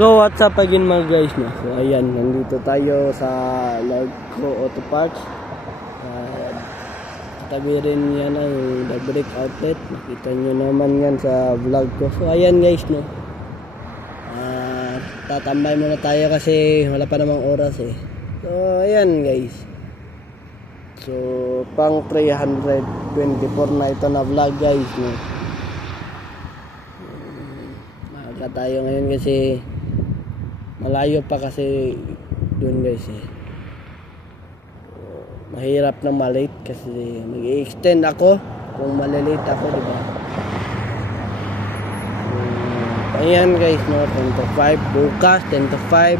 So what's up again mga guys, no? So ayan, nandito tayo sa Largo Auto Parts. Tabi rin yan ang The Brick Outlet. Nakita nyo naman yan sa vlog ko. So ayan guys, no? Tatambay muna tayo kasi wala pa namang oras eh. So ayan guys. So pang 324 na ito na vlog guys, no? Maaga tayo ngayon kasi malayo pa kasi dun guys eh. Mahirap na malate kasi mag-i-extend ako kung malilate ako, diba? Ayan guys, no, 10 to 5 bukas, 10 to 5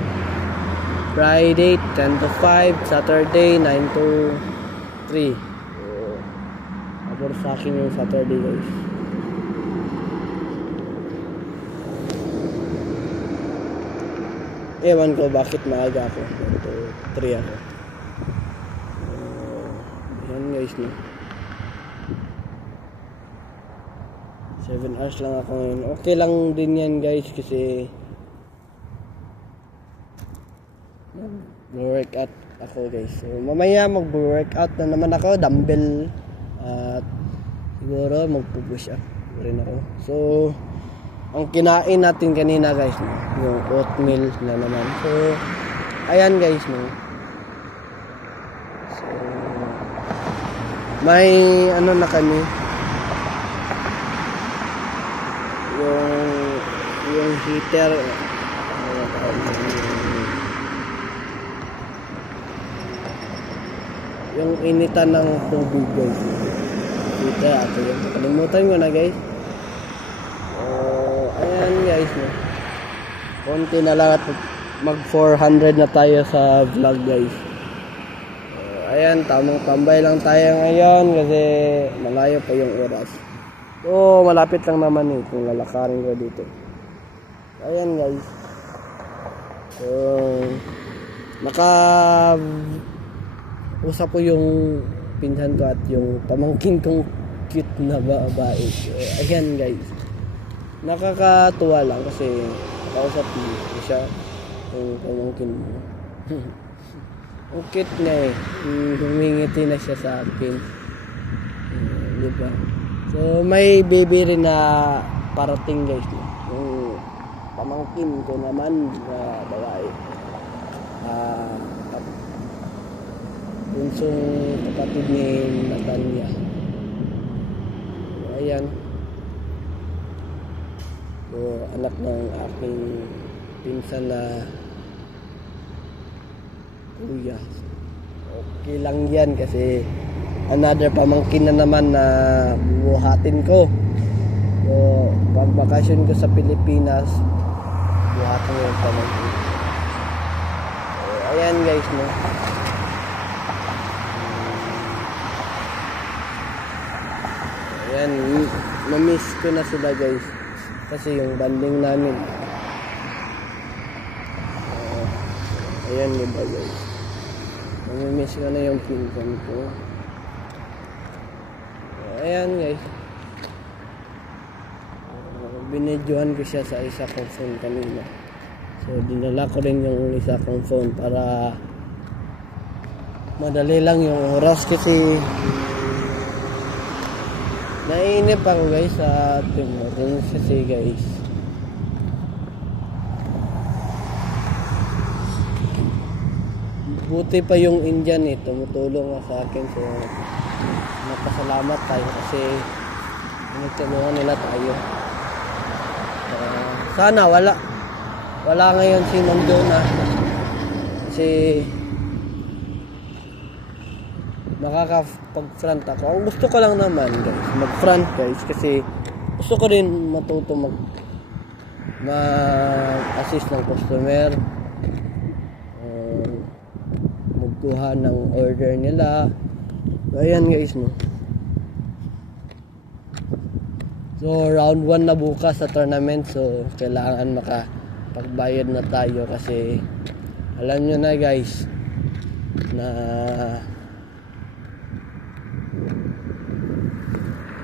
Friday, 10 to 5 Saturday, 9 to 3. Abor sa akin yung Saturday guys. Ewan ko bakit maaga ako. 1 to 3 ako. Ayan guys, no. 7 hours lang ako ngayon. Okay lang din yan guys kasi mag-workout ako guys. So mamaya mag-workout na naman ako. Dumbbell at siguro mag-push up rin ako. So ang kinain natin kanina guys, no, yung oatmeal na naman. So ayan guys, no. So may ano na kami, yung heater, yung initan ng tubig guys. Heater ato yun. Kalimutan ko na guys. Ayan guys, no. Konti na lang at mag 400 na tayo sa vlog guys. Ayan, tamang tambay lang tayo ngayon kasi malayo pa yung oras. So malapit lang naman eh kung lalakarin ko dito. Ayan guys. So usap ko yung pinsan ko at yung pamangkin kong cute na babae. So, ayan guys. Nakakatuwa lang kasi nakausap ko siya yung pamangkin mo. Ang cute na eh. Humingiti na siya sa akin. Diba? So may baby rin na parating guys. Yung pamangkin ko naman na babae. Punsong kapatid ni Natanya. So, ayan. So, anak ng aking pinsan na kuya. Okay lang yan kasi another pamangkin na naman na buhatin ko. So, pag bakasyon ko sa Pilipinas, buhatin ko yung pamangkin. So, ayan guys, no. Ayan, mamiss ko na sila guys. Kasi yung banding namin. Ayan, diba guys. Mamimiss ko na yung pinsan ko. Ayan guys. Binidyohan ko siya sa isa kong phone kanina. So dinala ko rin yung isa kong phone para madali lang yung oras kasi naiinip ako guys sa Timor kasi guys. Buti pa yung Indian eh, tumutulong sa akin. So napasalamat tayo kasi nagtulungan nila tayo. Sana wala ngayon si Ma'am Jonah kasi makakapag-front ako. Ang gusto ko lang naman guys, mag-front guys kasi gusto ko rin matuto mag-assist ng customer, magkuha ng order nila. Ayan guys, no. So round 1 na bukas sa tournament. So kailangan makapagbayad na tayo kasi alam nyo na guys na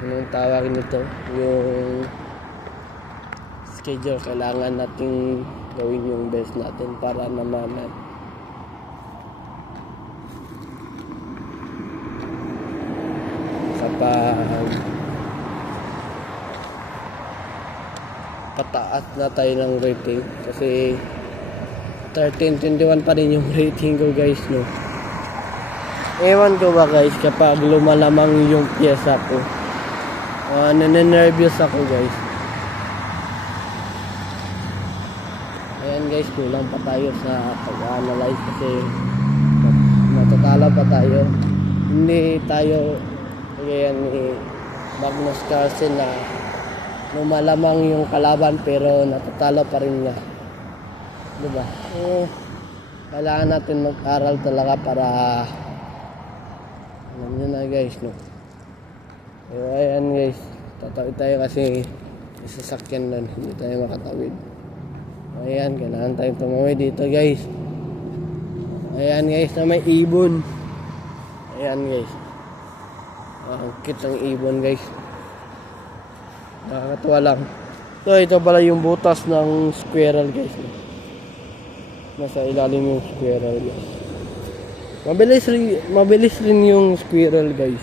anong tawag nito, yung schedule, kailangan nating gawin yung best natin para naman kapag pataas na tayo ng rating kasi 13-21 pa rin yung rating ko guys, no. Ewan ko ba guys, kapag lumalamang yung pyesa ko, nane-nervous ako guys. Ayan guys, kulang pa tayo sa pag-analyze kasi matatalo pa tayo. Hindi tayo kaya ni Magnus Carlsen na lumalamang yung kalaban pero natatalo pa rin niya, diba? Kailangan natin mag-aral talaga para alam nyo na guys, no. So ayan guys, tatawid tayo kasi isasakyan doon, hindi tayo makatawid. Ayan, kailangan tayong tumawid dito guys. Ayan guys, na may ibon. Ayan guys, ang cute ng ibon guys, nakakatuwa lang. So ito pala yung butas ng squirrel guys, no? Nasa ilalim yung squirrel guys. Mabilis rin yung squirrel guys.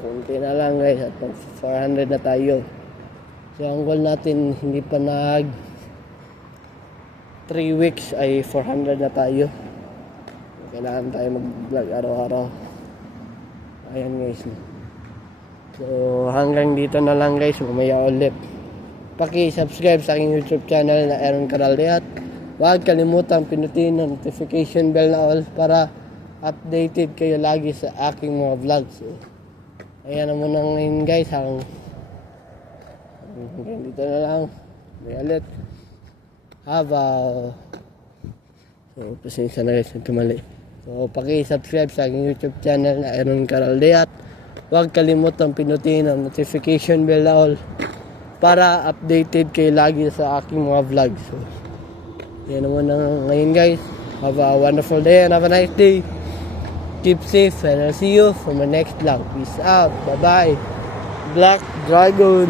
Kunti na lang guys at 400 na tayo. So ang goal natin hindi pa 3 weeks ay 400 na tayo. Kailangan tayo mag-vlog araw-araw. Ayan guys. So hanggang dito na lang guys. Mamaya ulit. Paki-subscribe sa aking YouTube channel na Aaron Caralde at huwag kalimutang pinutin ang notification bell na all para updated kayo lagi sa aking mga vlogs. So, ayan naman na ngayon guys. Hanggang dito na lang. May ulit. So, pasensya na guys. Nagkamali. So, paki-subscribe sa aking YouTube channel na Aaron Caralde at huwag kalimutang pinutin ang notification bell na all para updated kayo lagi sa aking mga vlogs. So, yan naman na ngayon guys. Have a wonderful day and have a nice day. Keep safe and I'll see you for my next vlog. Peace out. Bye bye. Black Dragon.